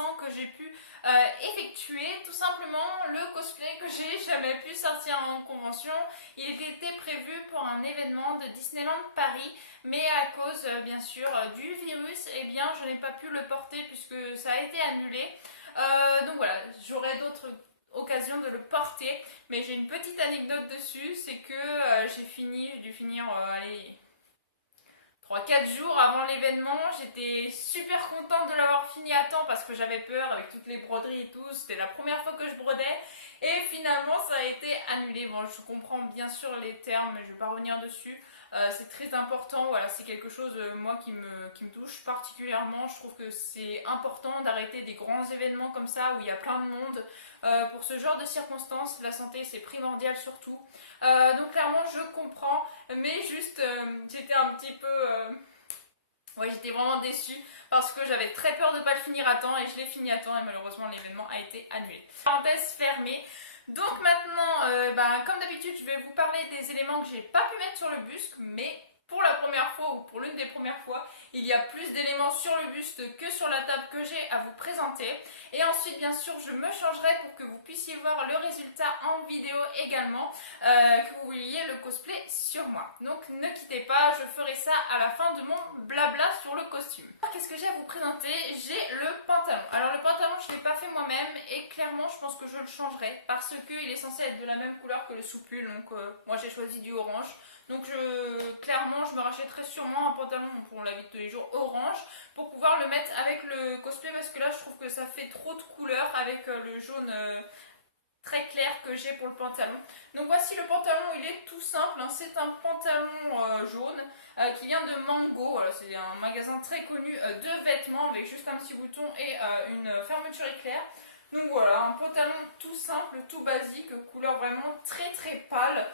intéressant que j'ai pu effectuer. Tout simplement le cosplay que j'ai jamais pu sortir en convention. Il était prévu pour un événement de Disneyland Paris, mais à cause bien sûr du virus, eh bien je n'ai pas pu le porter puisque ça a été annulé. Donc voilà, j'aurai d'autres occasions de le porter, mais j'ai une petite anecdote dessus, c'est que j'ai dû finir allez, 3-4 jours avant l'événement. J'étais super contente de l'avoir fini à temps parce que j'avais peur avec toutes les broderies et tout, c'était la première fois que je brodais et finalement ça a été annulé. Bon, je comprends bien sûr les termes, mais je ne vais pas revenir dessus. C'est très important, voilà, c'est quelque chose moi qui me touche particulièrement. Je trouve que c'est important d'arrêter des grands événements comme ça où il y a plein de monde. Pour ce genre de circonstances, la santé c'est primordial surtout. Donc clairement je comprends, mais juste j'étais un petit peu... ouais, j'étais vraiment déçue parce que j'avais très peur de ne pas le finir à temps et je l'ai fini à temps et malheureusement l'événement a été annulé. Parenthèse fermée. Donc maintenant, comme d'habitude, je vais vous parler des éléments que j'ai pas pu mettre sur le buste, mais pour la première fois ou pour l'une des premières fois, il y a plus d'éléments sur le buste que sur la table que j'ai à vous présenter. Et ensuite, bien sûr, je me changerai pour que vous puissiez voir le résultat en vidéo également, que vous voyez le cosplay sur moi. Donc ne quittez pas, je ferai ça à la fin de mon blabla sur le costume. Qu'est-ce que j'ai à vous présenter? J'ai le pantalon. Alors le pantalon, je ne l'ai pas fait moi-même et clairement, je pense que je le changerai parce qu'il est censé être de la même couleur que le sous-pull. Donc moi, j'ai choisi du orange. Donc clairement, je me rachèterai sûrement un pantalon pour la vie de tous les jours orange pour pouvoir le mettre avec le cosplay parce que là, je trouve que ça fait trop de couleurs avec le jaune très clair que j'ai pour le pantalon. Donc voici le pantalon, il est tout simple, hein. C'est un pantalon jaune qui vient de Mango. C'est un magasin très connu de vêtements avec juste un petit bouton et une fermeture éclair. Donc voilà, un pantalon tout simple, tout basique, couleur vraiment très très pâle.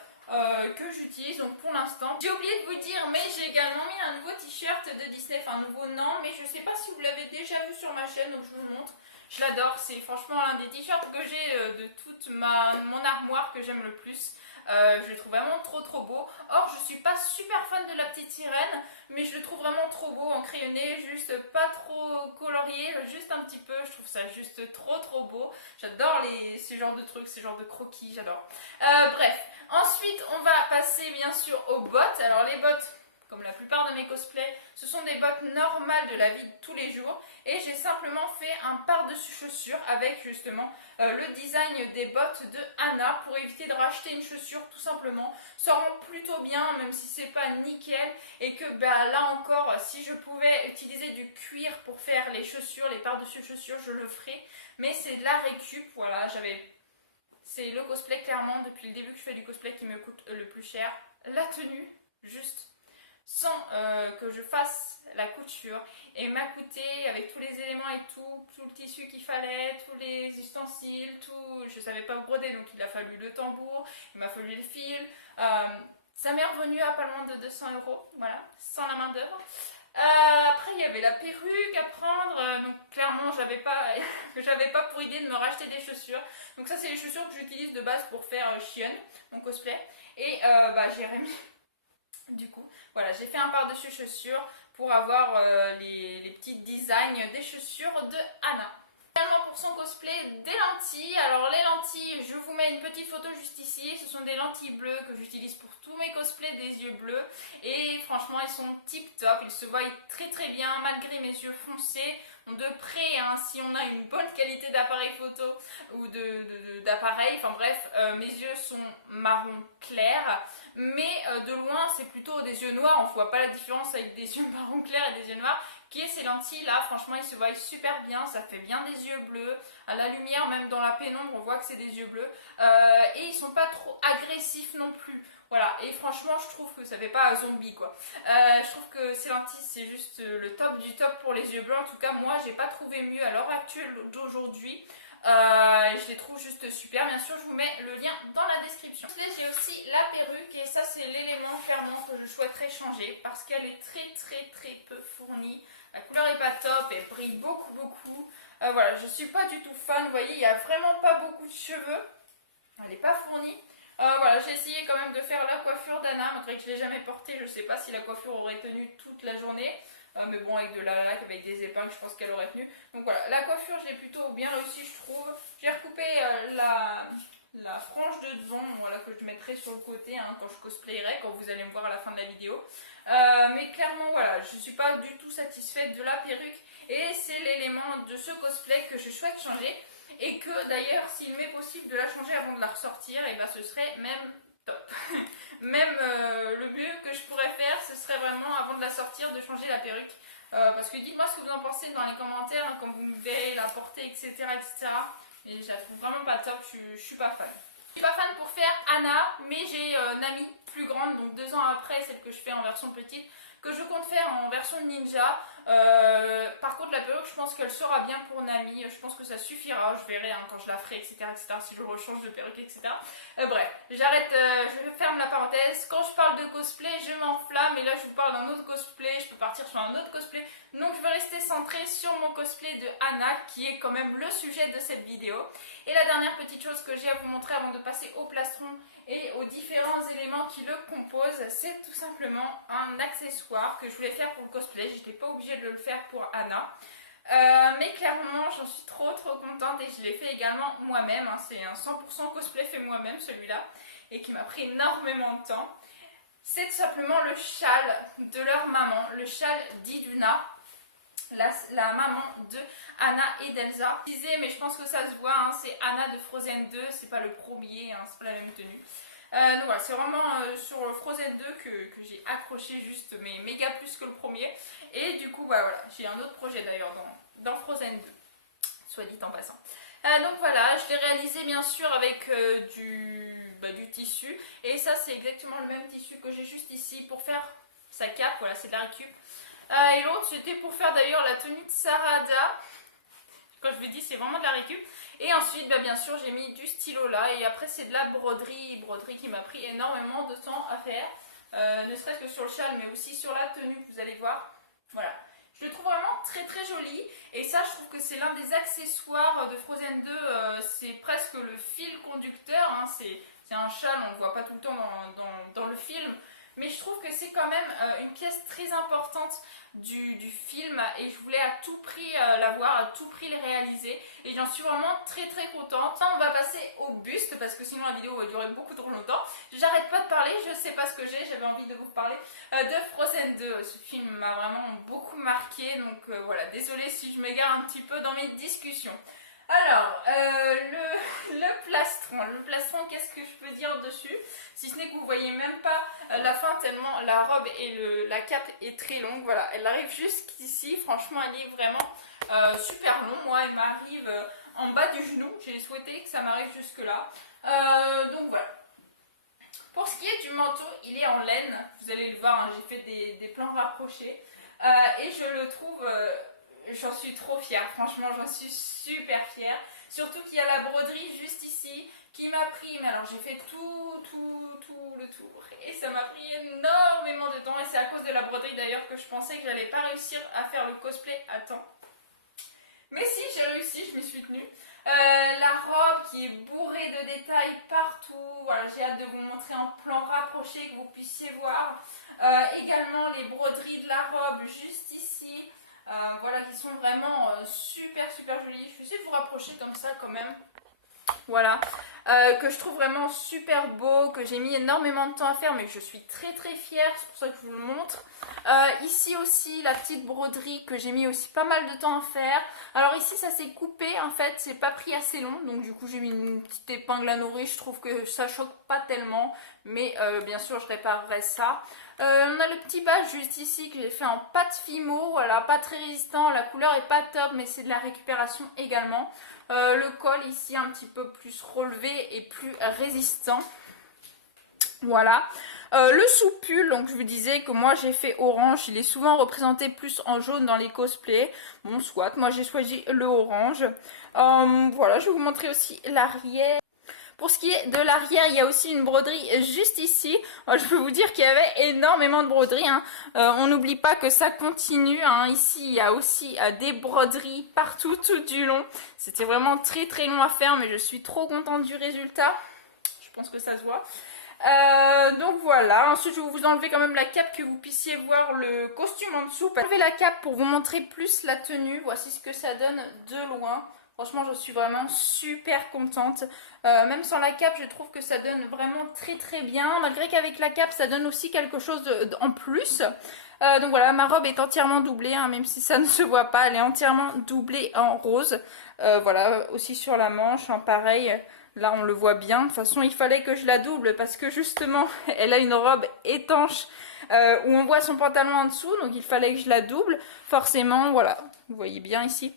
Que j'utilise donc pour l'instant. J'ai oublié de vous dire, mais j'ai également mis un nouveau t-shirt de Disney, enfin nouveau non, mais je sais pas si vous l'avez déjà vu sur ma chaîne, donc je vous montre. Je l'adore, c'est franchement l'un des t-shirts que j'ai de toute mon armoire que j'aime le plus. Je le trouve vraiment trop beau. Or je suis pas super fan de la petite sirène, mais je le trouve vraiment trop beau en crayonné, juste pas trop colorié, juste un petit peu. Je trouve ça juste trop beau. J'adore ces genres de trucs, ces genres de croquis, j'adore. Bref, ensuite on va passer bien sûr aux bottes. Alors les bottes, comme la plupart de mes cosplays, ce sont des bottes normales de la vie de tous les jours et j'ai simplement fait un par-dessus chaussure avec justement le design des bottes de Anna pour éviter de racheter une chaussure tout simplement. Ça rend plutôt bien même si c'est pas nickel et que là encore si je pouvais utiliser du cuir pour faire les chaussures, les par-dessus chaussures, je le ferais, mais c'est de la récup, voilà, c'est le cosplay clairement depuis le début que je fais du cosplay qui me coûte le plus cher, la tenue juste sans que je fasse la couture et m'a coûté avec tous les éléments et tout le tissu qu'il fallait, tous les ustensiles, tout, je savais pas broder donc il a fallu le tambour, il m'a fallu le fil, ça m'est revenu à pas loin de 200 €, voilà, sans la main d'œuvre. Après il y avait la perruque à prendre, donc clairement j'avais pas pour idée de me racheter des chaussures, donc ça c'est les chaussures que j'utilise de base pour faire Shion, mon cosplay, et j'ai remis. Du coup, voilà, j'ai fait un par-dessus chaussures pour avoir les petits designs des chaussures de Anna. Également pour son cosplay, des lentilles. Alors les lentilles, je vous mets une petite photo juste ici. Ce sont des lentilles bleues que j'utilise pour tous mes cosplays des yeux bleus. Et franchement, elles sont tip top. Ils se voient très bien malgré mes yeux foncés. De près, hein, si on a une bonne qualité d'appareil photo ou d'appareil, enfin bref, mes yeux sont marron clair, mais de loin c'est plutôt des yeux noirs, on ne voit pas la différence avec des yeux marron clair et des yeux noirs, qui est ces lentilles là, franchement ils se voient super bien, ça fait bien des yeux bleus, à la lumière, même dans la pénombre on voit que c'est des yeux bleus, et ils sont pas trop agressifs non plus. Voilà, et franchement je trouve que ça fait pas zombie quoi. Je trouve que ces lentilles c'est juste le top du top pour les yeux bleus. En tout cas moi j'ai pas trouvé mieux à l'heure actuelle d'aujourd'hui. Je les trouve juste super. Bien sûr je vous mets le lien dans la description. J'ai aussi la perruque et ça c'est l'élément clairement que je souhaiterais changer parce qu'elle est très peu fournie. La couleur est pas top, elle brille beaucoup. Voilà, je suis pas du tout fan. Vous voyez, il n'y a vraiment pas beaucoup de cheveux. Elle n'est pas fournie. Voilà, j'ai essayé quand même de faire la coiffure d'Anna, malgré que je ne l'ai jamais portée, je ne sais pas si la coiffure aurait tenu toute la journée. mais bon, avec de la laque, avec des épingles, je pense qu'elle aurait tenu. Donc voilà, la coiffure, je l'ai plutôt bien réussi, je trouve. J'ai recoupé la frange de devant, voilà, que je mettrai sur le côté hein, quand je cosplayerai, quand vous allez me voir à la fin de la vidéo. Mais clairement, voilà, je ne suis pas du tout satisfaite de la perruque et c'est l'élément de ce cosplay que je souhaite changer. Et que d'ailleurs, s'il m'est possible de la changer avant de la ressortir, et ben ce serait même top. Même le mieux que je pourrais faire, ce serait vraiment avant de la sortir de changer la perruque. Parce que dites-moi ce que vous en pensez dans les commentaires, hein, quand vous me verrez la porter, etc. etc. Et je la trouve vraiment pas top, je suis pas fan. Je suis pas fan pour faire Anna, mais j'ai Nami plus grande, donc 2 ans après, celle que je fais en version petite, que je compte faire en version ninja. Par contre la perruque, je pense qu'elle sera bien pour Nami, je pense que ça suffira, je verrai hein, quand je la ferai, etc., etc., si je rechange de perruque, etc. Bref, j'arrête, je ferme la parenthèse. Quand je parle de cosplay, je m'enflamme, et là je vous parle d'un autre cosplay, je peux partir sur un autre cosplay, donc je vais rester centrée sur mon cosplay de Anna, qui est quand même le sujet de cette vidéo. Et la dernière petite chose que j'ai à vous montrer avant de passer au plastron et aux différents éléments qui le composent, c'est tout simplement un accessoire que je voulais faire pour le cosplay. Je n'étais pas obligée de le faire pour Anna. Mais clairement, j'en suis trop contente et je l'ai fait également moi-même. Hein. C'est un 100% cosplay fait moi-même celui-là et qui m'a pris énormément de temps. C'est tout simplement le châle de leur maman, le châle d'Iduna. La maman de Anna et d'Elsa. Mais je pense que ça se voit, hein, c'est Anna de Frozen 2, c'est pas le premier, hein, c'est pas la même tenue. Donc voilà, c'est vraiment sur Frozen 2 que j'ai accroché juste, mais méga plus que le premier. Et du coup, bah, voilà, j'ai un autre projet d'ailleurs dans Frozen 2, soit dit en passant. Donc voilà, je l'ai réalisé bien sûr avec du tissu. Et ça, c'est exactement le même tissu que j'ai juste ici pour faire sa cape. Voilà, c'est de la récup. Et l'autre c'était pour faire d'ailleurs la tenue de Sarada. Quand je vous dis c'est vraiment de la récup. Et ensuite bah, bien sûr j'ai mis du stylo là. Et après c'est de la broderie qui m'a pris énormément de temps à faire. Ne serait-ce que sur le châle mais aussi sur la tenue que vous allez voir. Voilà. Je le trouve vraiment très joli. Et ça je trouve que c'est l'un des accessoires de Frozen 2. C'est presque le fil conducteur. Hein. C'est un châle, on ne le voit pas tout le temps dans le film. Mais je trouve que c'est quand même une pièce très importante du film et je voulais à tout prix l'avoir, à tout prix le réaliser et j'en suis vraiment très contente. Là, on va passer au buste parce que sinon la vidéo va durer beaucoup trop longtemps. J'arrête pas de parler, je sais pas ce que j'avais envie de vous parler de Frozen 2. Ce film m'a vraiment beaucoup marqué donc voilà, désolée si je m'égare un petit peu dans mes discussions. Alors, le plastron, qu'est-ce que je peux dire dessus? Si ce n'est que vous voyez même pas la fin tellement la robe et la cape est très longue. Voilà, elle arrive jusqu'ici, franchement elle est vraiment super longue. Moi elle m'arrive en bas du genou, j'ai souhaité que ça m'arrive jusque là. Donc voilà. Pour ce qui est du manteau, il est en laine, vous allez le voir, hein, j'ai fait des plans rapprochés. Et je le trouve... j'en suis trop fière, franchement j'en suis super fière. Surtout qu'il y a la broderie juste ici qui m'a pris, mais alors j'ai fait tout le tour. Et ça m'a pris énormément de temps et c'est à cause de la broderie d'ailleurs que je pensais que j'allais pas réussir à faire le cosplay à temps. Mais si, j'ai réussi, je m'y suis tenue. La robe qui est bourrée de détails partout. Voilà, j'ai hâte de vous montrer en plan rapproché que vous puissiez voir. Également les broderies de la robe juste ici. Voilà, qui sont vraiment super jolies. Je vais essayer de vous rapprocher comme ça quand même. Voilà, que je trouve vraiment super beau, que j'ai mis énormément de temps à faire, mais que je suis très fière, c'est pour ça que je vous le montre. Ici aussi, la petite broderie que j'ai mis aussi pas mal de temps à faire. Alors ici, ça s'est coupé, en fait, c'est pas pris assez long, donc du coup, j'ai mis une petite épingle à nourrir. Je trouve que ça choque pas tellement, mais bien sûr, je réparerai ça. On a le petit bas juste ici que j'ai fait en pâte Fimo, voilà, pas très résistant, la couleur est pas top, mais c'est de la récupération également. Le col ici un petit peu plus relevé et plus résistant. Voilà. Le sous-pull, donc je vous disais que moi j'ai fait orange, il est souvent représenté plus en jaune dans les cosplays. Bon, soit, moi j'ai choisi le orange. Voilà, je vais vous montrer aussi l'arrière. Pour ce qui est de l'arrière, il y a aussi une broderie juste ici. Je peux vous dire qu'il y avait énormément de broderies. Hein. On n'oublie pas que ça continue. Hein. Ici, il y a aussi des broderies partout, tout du long. C'était vraiment très long à faire, mais je suis trop contente du résultat. Je pense que ça se voit. Donc voilà, ensuite je vais vous enlever quand même la cape que vous puissiez voir le costume en dessous. Je vais enlever la cape pour vous montrer plus la tenue, voici ce que ça donne de loin. Franchement je suis vraiment super contente, même sans la cape je trouve que ça donne vraiment très bien, malgré qu'avec la cape ça donne aussi quelque chose en plus. Donc voilà, ma robe est entièrement doublée, hein, même si ça ne se voit pas, elle est entièrement doublée en rose. Voilà, aussi sur la manche, hein, pareil. Là on le voit bien, de toute façon il fallait que je la double parce que justement elle a une robe étanche où on voit son pantalon en dessous, donc il fallait que je la double. Forcément, voilà, vous voyez bien ici.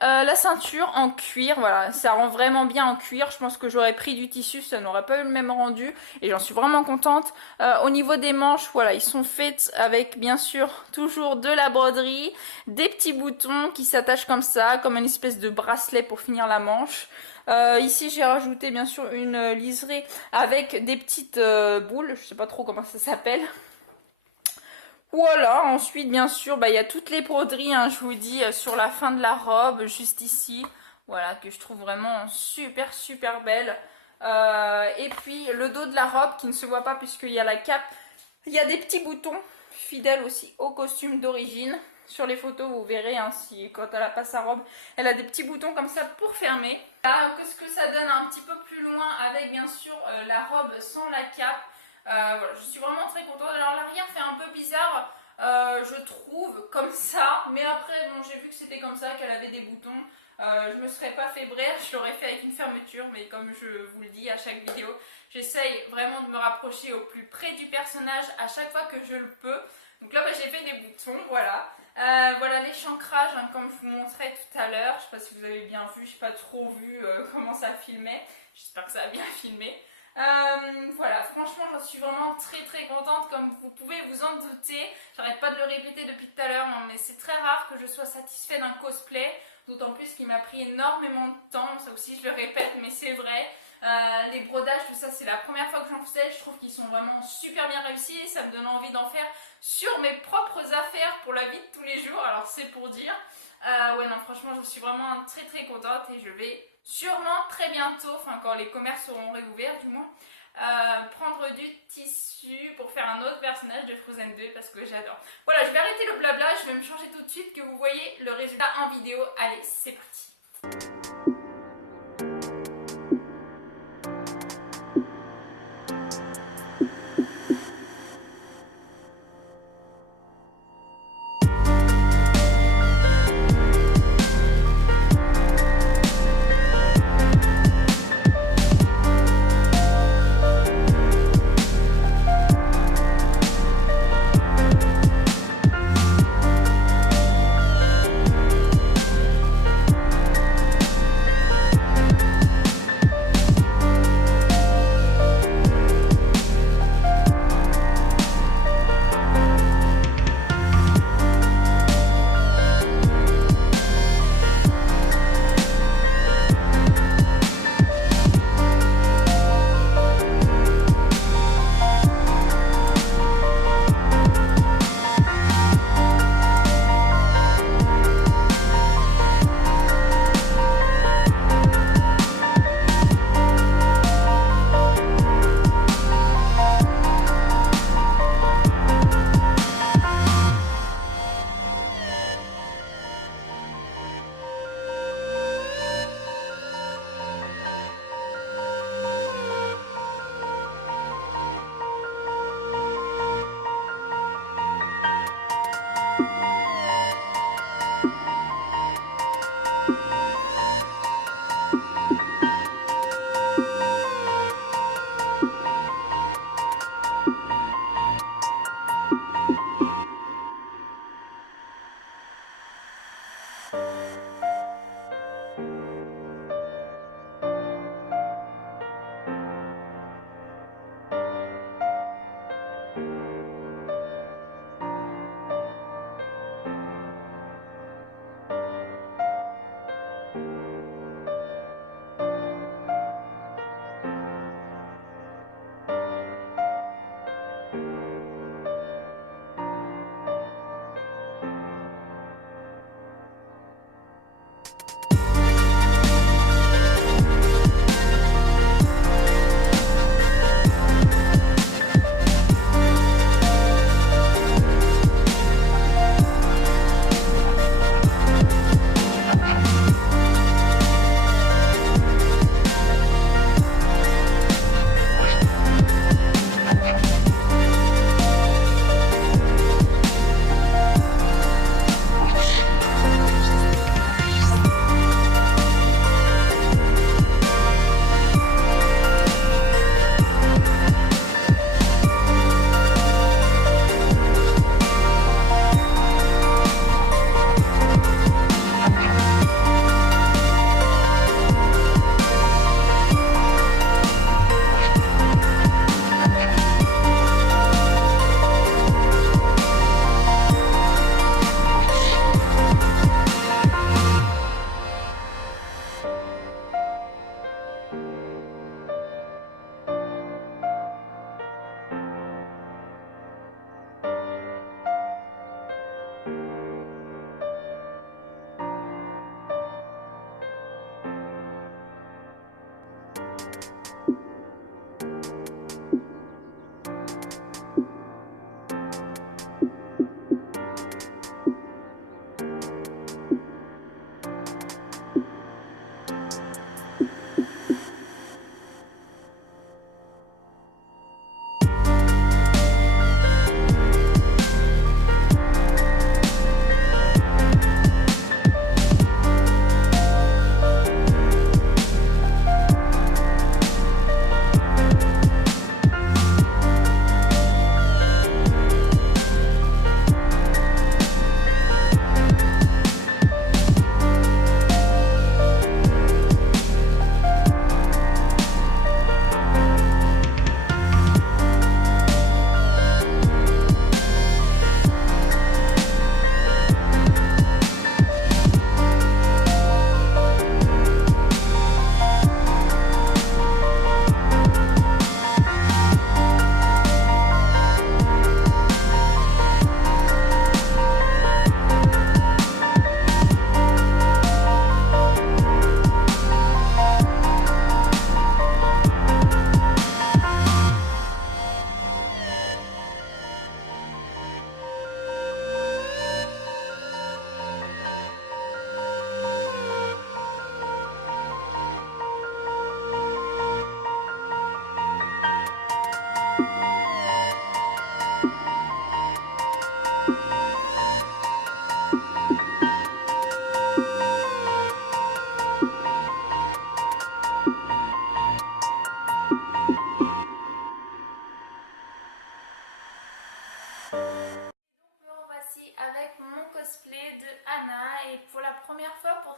La ceinture en cuir, voilà, ça rend vraiment bien en cuir. Je pense que j'aurais pris du tissu, ça n'aurait pas eu le même rendu et j'en suis vraiment contente. Au niveau des manches, voilà, ils sont faits avec bien sûr toujours de la broderie, des petits boutons qui s'attachent comme ça, comme une espèce de bracelet pour finir la manche. Ici j'ai rajouté bien sûr une liserée avec des petites boules, je sais pas trop comment ça s'appelle. Voilà, ensuite bien sûr il y a toutes les broderies, hein, je vous dis, sur la fin de la robe, juste ici, voilà, que je trouve vraiment super belle. Et puis le dos de la robe qui ne se voit pas puisqu'il y a la cape, il y a des petits boutons fidèles aussi au costume d'origine. Sur les photos vous verrez, hein, si quand elle a pas sa robe, elle a des petits boutons comme ça pour fermer. Là, qu'est-ce que ça donne un petit peu plus loin avec bien sûr la robe sans la cape. Voilà, je suis vraiment très contente. Alors l'arrière fait un peu bizarre, je trouve, comme ça. Mais après, bon, j'ai vu que c'était comme ça, qu'elle avait des boutons. Je me serais pas fait brère, je l'aurais fait avec une fermeture. Mais comme je vous le dis à chaque vidéo, j'essaye vraiment de me rapprocher au plus près du personnage à chaque fois que je le peux. Donc là, j'ai fait des boutons, voilà. Voilà l'échancrage, hein, comme je vous montrais tout à l'heure. Je sais pas si vous avez bien vu, je n'ai pas trop vu comment ça filmait. J'espère que ça a bien filmé. Voilà, franchement j'en suis vraiment très contente, comme vous pouvez vous en douter. J'arrête pas de le répéter depuis tout à l'heure, mais c'est très rare que je sois satisfaite d'un cosplay, d'autant plus qu'il m'a pris énormément de temps, ça aussi je le répète mais c'est vrai. Les brodages, tout ça c'est la première fois que j'en faisais, je trouve qu'ils sont vraiment super bien réussis, ça me donne envie d'en faire sur mes propres affaires pour la vie de tous les jours, alors c'est pour dire. Ouais non, franchement je suis vraiment très contente et je vais sûrement très bientôt, enfin quand les commerces seront réouverts du moins, prendre du tissu pour faire un autre personnage de Frozen 2 parce que j'adore. Voilà, je vais arrêter le blabla, je vais me changer tout de suite que vous voyez le résultat en vidéo. Allez, c'est parti.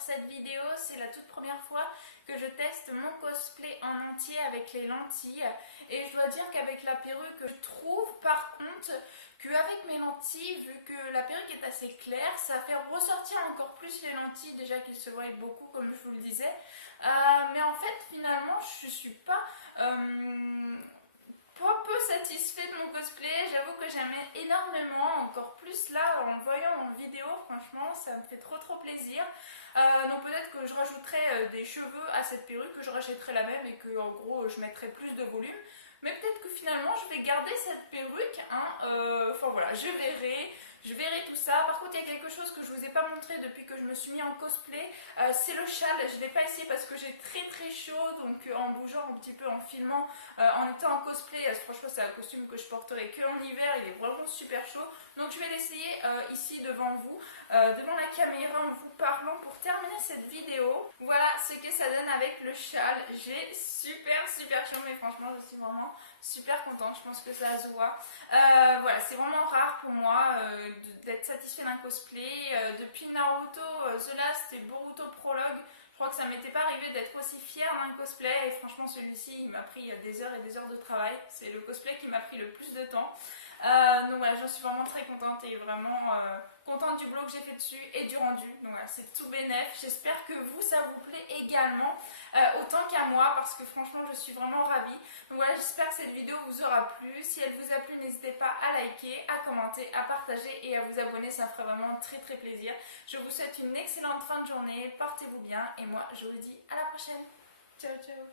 pour cette vidéo. C'est la toute première fois que je teste mon cosplay en entier avec les lentilles. Et je dois dire qu'avec la perruque, je trouve par contre qu'avec mes lentilles, vu que la perruque est assez claire, ça fait ressortir encore plus les lentilles, déjà qu'ils se voient beaucoup comme je vous le disais. Mais en fait finalement je suis pas peu satisfait de mon cosplay. J'avoue que j'aimais énormément, encore plus là en le voyant en vidéo, franchement ça me fait trop plaisir. Donc peut-être que je rajouterai des cheveux à cette perruque, que je rachèterai la même et que en gros je mettrai plus de volume. Mais peut-être que finalement je vais garder cette perruque, hein. Enfin voilà, je verrai tout ça. Par contre il y a quelque chose que je vous ai pas montré depuis que je me suis mis en cosplay, c'est le châle. Je ne l'ai pas essayé parce que j'ai très chaud, donc en bougeant un petit peu, en filmant, en étant en cosplay, franchement c'est un costume que je porterai que en hiver, il est vraiment super chaud. Donc je vais l'essayer ici devant vous, devant la caméra en vous parlant pour terminer cette vidéo. Voilà ce que ça donne avec le châle. J'ai super chaud, mais franchement je suis vraiment super contente, je pense que ça se voit. Voilà, c'est vraiment rare pour moi d'être satisfait d'un cosplay. Depuis Naruto, The Last et Boruto Prologue, je crois que ça m'était pas arrivé d'être aussi fière d'un cosplay, et franchement celui-ci il m'a pris des heures et des heures de travail. C'est le cosplay qui m'a pris le plus de temps. Donc voilà, je suis vraiment très contente et vraiment contente du boulot que j'ai fait dessus et du rendu. Donc voilà, c'est tout bénef. J'espère que vous, ça vous plaît également, autant qu'à moi, parce que franchement je suis vraiment ravie. Donc voilà, j'espère que cette vidéo vous aura plu. Si elle vous a plu, n'hésitez pas à liker, à commenter, à partager et à vous abonner, ça me ferait vraiment très plaisir. Je vous souhaite une excellente fin de journée, portez-vous bien et moi je vous dis à la prochaine. Ciao ciao.